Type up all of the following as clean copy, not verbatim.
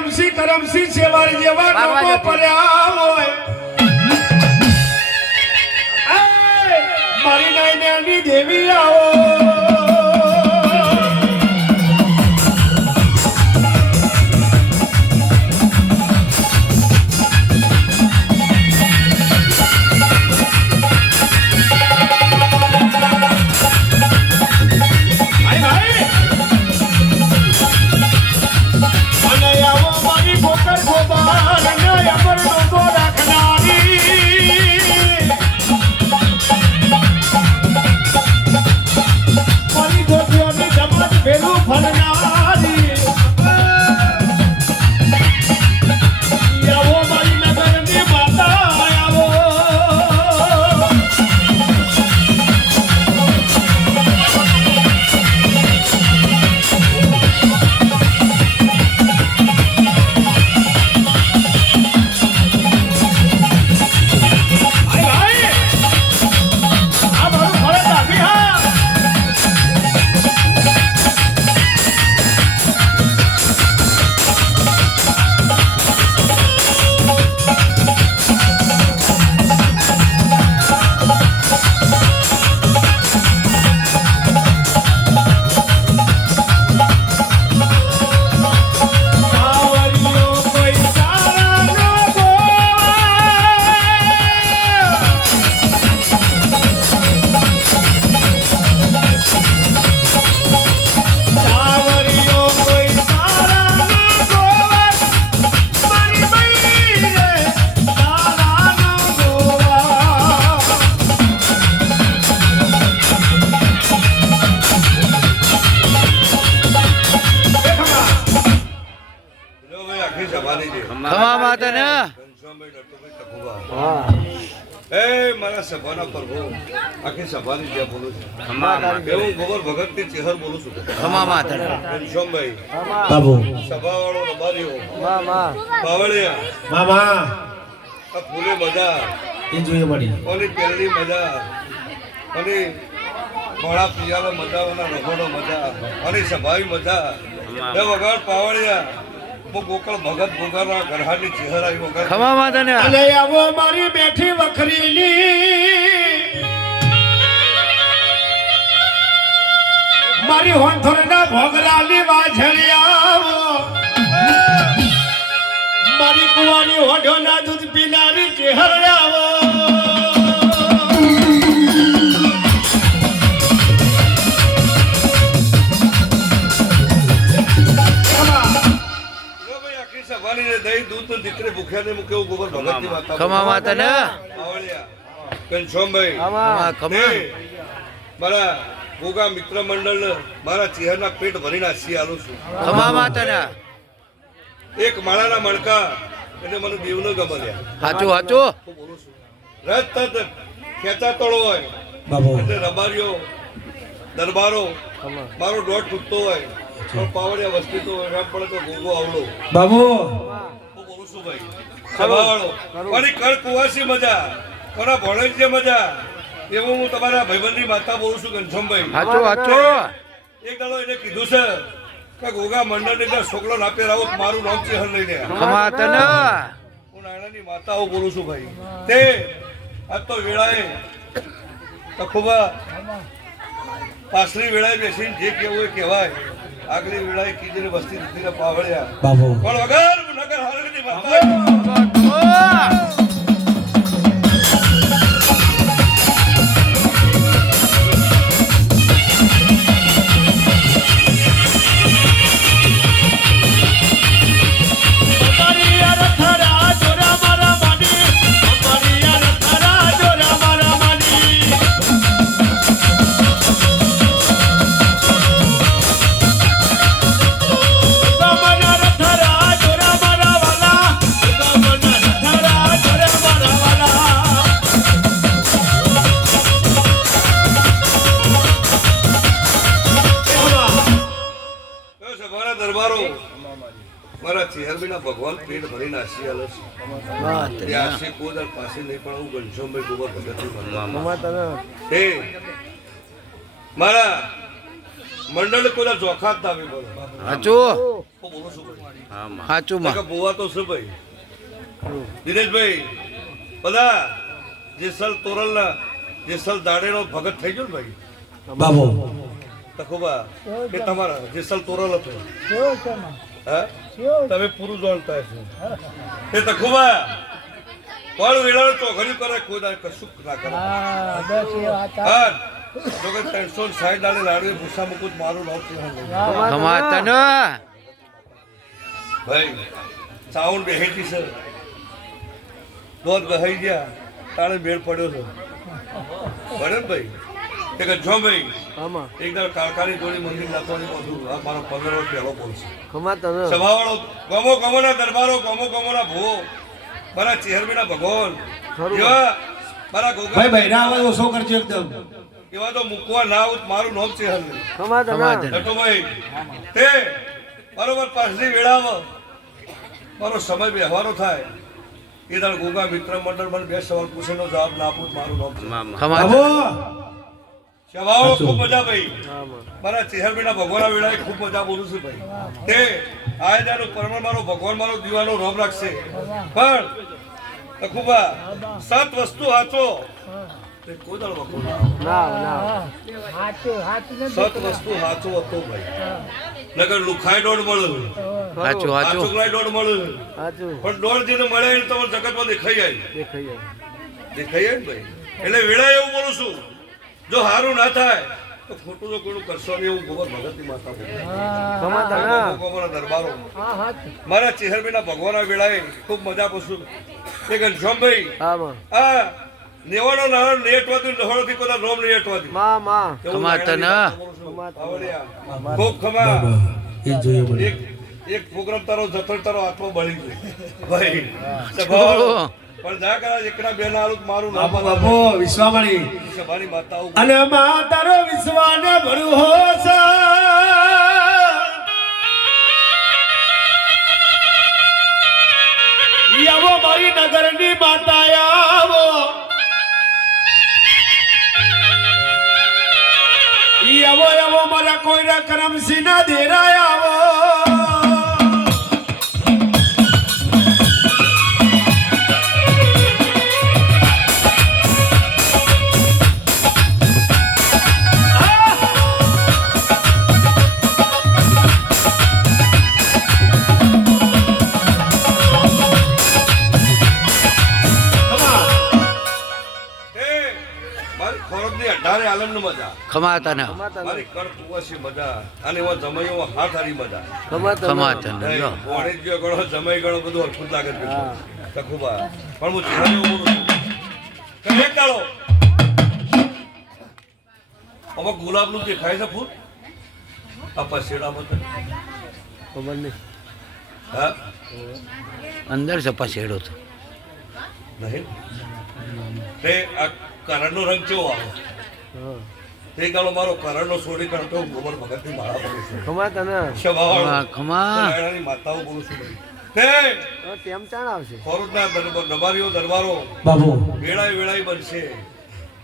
કરમસી સેવારી જેવા લોકો પડ્યા હોય મારી નાની દેવી આવો સભાના પ્રભુ આખી સભાની જે બોલું છું એવું ગોબર ભગત ની ચેહર બોલું છું ઘનશ્યામભાઈ બાબુ સભાવાળો રબારીઓ પાવળિયા મામા આ ફૂલે મજા એ જોઈએ મળી કોની પેલની મજા કોની ઘોડા પિયાલો મજા ઓના રઘોડો મજા કોની સભાવી મજા એ વગર પાવળિયા ગોકળ ભગત ગોગરના ઘરહાની ચહેરા આવી વગર ખમા માતાને અલે આવો મારી બેઠી વખરીની મારી હોંથરના ભોગલાની વાછળી આવો મારી કુવાની હોઢોના દૂધ પીનારી ચહેરા આવો દહીં દૂધ તો દીકરી ભૂખ્યા ને મૂકે ગોબર ભગત ની વાત ખમા માતા ને આવળિયા ઘનશ્યામભાઈ મારા ગોગા મિત્ર મંડળ મારા ચહેરના પેટ ભરીને આશી આલું છું ખમા માતા ને એક માળાના મણકા એટલે મને દેવનો ગમલ્યા હાચું હાચું બોલું છું રત તત ખેંચા તળો હોય બાબુ એટલે રબારીઓ દરબારો મારો દોઢ તૂટતો હોય પાવડિયા વસ્તી તો એમ પડે તો ગોગો આવડો બાબુ હું બોલું છું ભાઈ સવાળો મારી કળ કુવાસી મજા કોના ભણેજ જે મજા એવું હું તમારા ભાઈબંધની માતા બોલું છું ઘનશ્યામભાઈ હાચો હાચો એક દાડો એને કીધું છે કે ગોગા મંડળને ત્યાં છોકરો નાપે રાવો મારું નામ ચેહર લઈને માતા હું નાણાની માતાઓ બોલું છું ભાઈ તે આજ તો વેળાએ તખુબા પાછલી વેળાએ બેસીને જે કેવું એ કહેવાય આગલી વેળાએ કીધીને વસ્તી દીધીને પાવળ્યા બાબુ પણ વગર નગર હાલની માતા ભગવાન પેટ ભરીને આશી આલે છે આશી કોદર પાસે નહીં પણ હું ઘનશ્યામભાઈ ગોબર ભગત મારા મંડળ કોઈ ચોખા જ ના બોલો સાચું બોલો શું ભાઈ સાચું કે બોવા તો શું ભાઈ દિનેશભાઈ બધા જેસલ તોરલ ના જેસલ દાડે નો ભગત થઈ ગયો ને ભાઈ બાબુ તખુબા કે તમારા જેસલ તોરલ હતો હા તમે પૂરું જાણતા છો એ તખુબા પણ વેળાનો ચોઘડી કરે કોઈ ના કશું ના કરે હા જોકે 360 દાડે લાડુ ભૂસા મુકુત મારું નામ ખમા તને ભાઈ સાઉન્ડ બેહેતી છે દોધ બહાઈ ગયા તાળે મેળ પડ્યો છે બરાબર ભાઈ એક જો ભાઈ એકદમ કાળકાની જોડી મંદિર નાખવાની બધું આ મારો 15 વર્ષ પહેલો બોલ છે સભાવાળો ગમો ગમોના દરબારો ગમો ગમોના ભો મારા ચેહરબીના ભગવાન જેવા મારા ગોગા ભાઈ બહેરા આવાજ ઓછો કરજો એકદમ એવા તો મૂકવા ના આવું મારું નામ ચેહર નટુ ભાઈ તે બરોબર પાછલી વેળાવ મારો સમય વ્યવહારો થાય એ તાર ગોગા મિત્ર મંડળ મને 2 સવાલ પૂછેનો જવાબ ના આપું મારું નામ બાબુ સભાઓ ખૂબ મજા ભાઈ મારા ચેહરબીના ભગવાનના વેળાએ ખૂબ મજા બોલું છું ભાઈ તે આયદાનો પરમાર મારો ભગવાન મારો દીવાનો રોમ રાખશે પણ તખુબા 7 વસ્તુ હાચો તે કોઈ દાળ વખો સત વસ્તુ હાચો હતો ભાઈ નગર લુખાઈ દોડ મળે સાચું સાચું દોડ મળે પણ દોડ જેને મળે એને તમારે જગતમાં દેખાઈ જાય ને ભાઈ એટલે વેળા એવું બોલું છું જો હારું ના થાય તો ખોટું તો કોઈનું કરશો નહીં એવું ગોબર ભગતની માતા બોલું દરબારો મારા ચેહરબીના ભગવાનના વેળાએ ખૂબ મજા પૂછું એ ઘનશ્યામભાઈ આ નેવાનો નાનો નેટવાથી નહોળથી કોઈ રોમ નેટવાથી ખમા તને ખૂબ ખમા એ જોઈએ એક પ્રોગ્રામ તારો જતર તારો આત્મા બળી ગયો ભાઈ સભાઓ પણ જા કરા એકના બે ના આલું મારું નામ બાબુ વિશ્વામણી સભાની માતાઓ અને માતારો વિશ્વાને ભરું હોસ આવો મારી નગરની માતા આવો આવો આવો મારા કોઈના કરમસી ના દેરાય આવો ખમા તને મારી કડકુવાસી મજા અને એવા જમાઈઓ હાથ હારી મજા ખમા તને ઓણે જો ગણો જમાઈ ગણો બધું અટકું લાગે છે તખુબા પણ હું જીવન એવું બોલું છું કે એક દાડો આમાં ગુલાબનું દેખાય છે ફૂલ આ પસેડામાં તો ખબર નહીં હા અંદર સપા શેડો તો નહીં તે આ કરણનો રંગ કેવો આવે તે ગાળો મારો કરણનો છોડી કાઢતો ગોબર ભગતની માળા બોલું છું સભાવાળાની માતાઓ બોલું છું તેમ ચાણ આવશે ખોરડના દરબારીઓ દરબારો બાબુ વેળાએ વેળાએ બનશે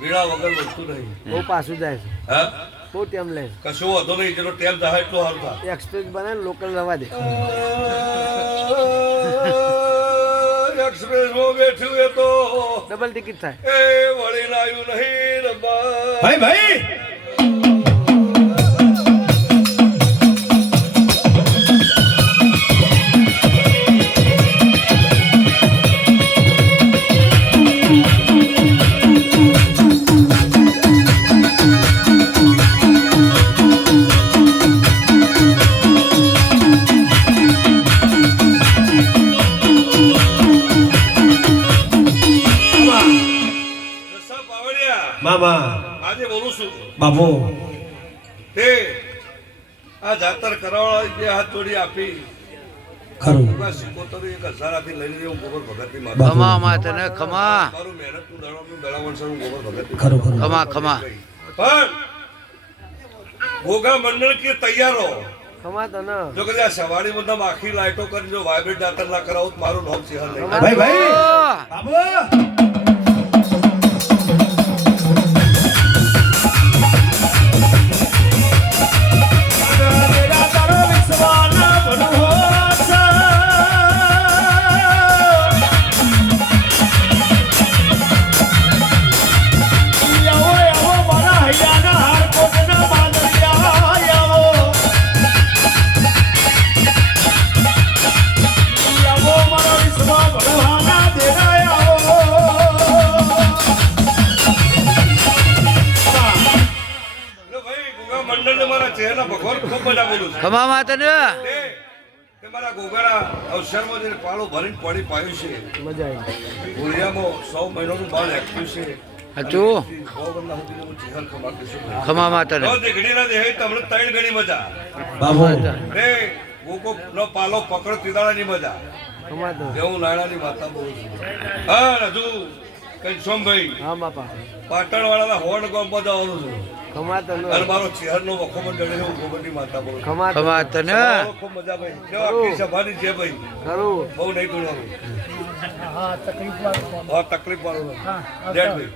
વેળા વગર બનતું નહીં બહુ પાછું જાય છે હા બહુ ટેમ લે કશું વાંધો નહીં જેનો ટેમ થાય એટલું સારું થાય એક્સપ્રેસ બને ને લોકલ રવા દે એક્સપ્રેસ માં બેઠું એ તો ડબલ ટિકિટ થાય એ વળી લાયું નહીં રબા ભાઈ ભાઈ મામા આજે બોલું છું બાબુ તે આ જાતર કરાવવાળી બે હાથ જોડી આપી ખરું સિકોતરી 1000 આપી લઈને હું ગોબર ભગતની માતા ખમા માં તને ખમા મારું મહેનતનું દળાવણ છે હું ગોબર ભગતની ખરું ખરું ખમા ખમા પણ ઘોઘા મંડળ કે તૈયારો ખમા તને જો કદી આ સવારી બધા આખી લાઈટો કરી જો વાઇબ્રેટ જાતર ના કરાવું તો મારું નામ ચેહર નહીં ભાઈ ભાઈ બાબુ ભગવાન ખૂબ બધા બોલું છું ખમા માતાને તે મારા ગોગાના અવસરમાં જે પાલો ભરીને પડી પાયું છે મજા આવી ભૂરિયામાં 100 મહિનાનું બાળ એક્ટિવ છે સાચું ખમા માતાને ઘડીના દેહ તમને 3 ગણી મજા બાબુ રે ગોગો નો પાલો પકડો તીદાળાની મજા ખમા તો એવું નાણાની માતા બોલું છું હા હજુ કઈ સોમભાઈ હા બાપા પાટણ વાળાના હોડ ગામમાં જવાનું છું ખમા તો અને મારો ચેહરનો વખો મંડળ એવું ગોબરની માતા બોલું છું ખમા ખમા તને ખૂબ મજા ભાઈ કેવા આખી સભાની છે ભાઈ ખરું બહુ નહીં બોલવાનું હા તકલીફ વાળું જેઠ ભાઈ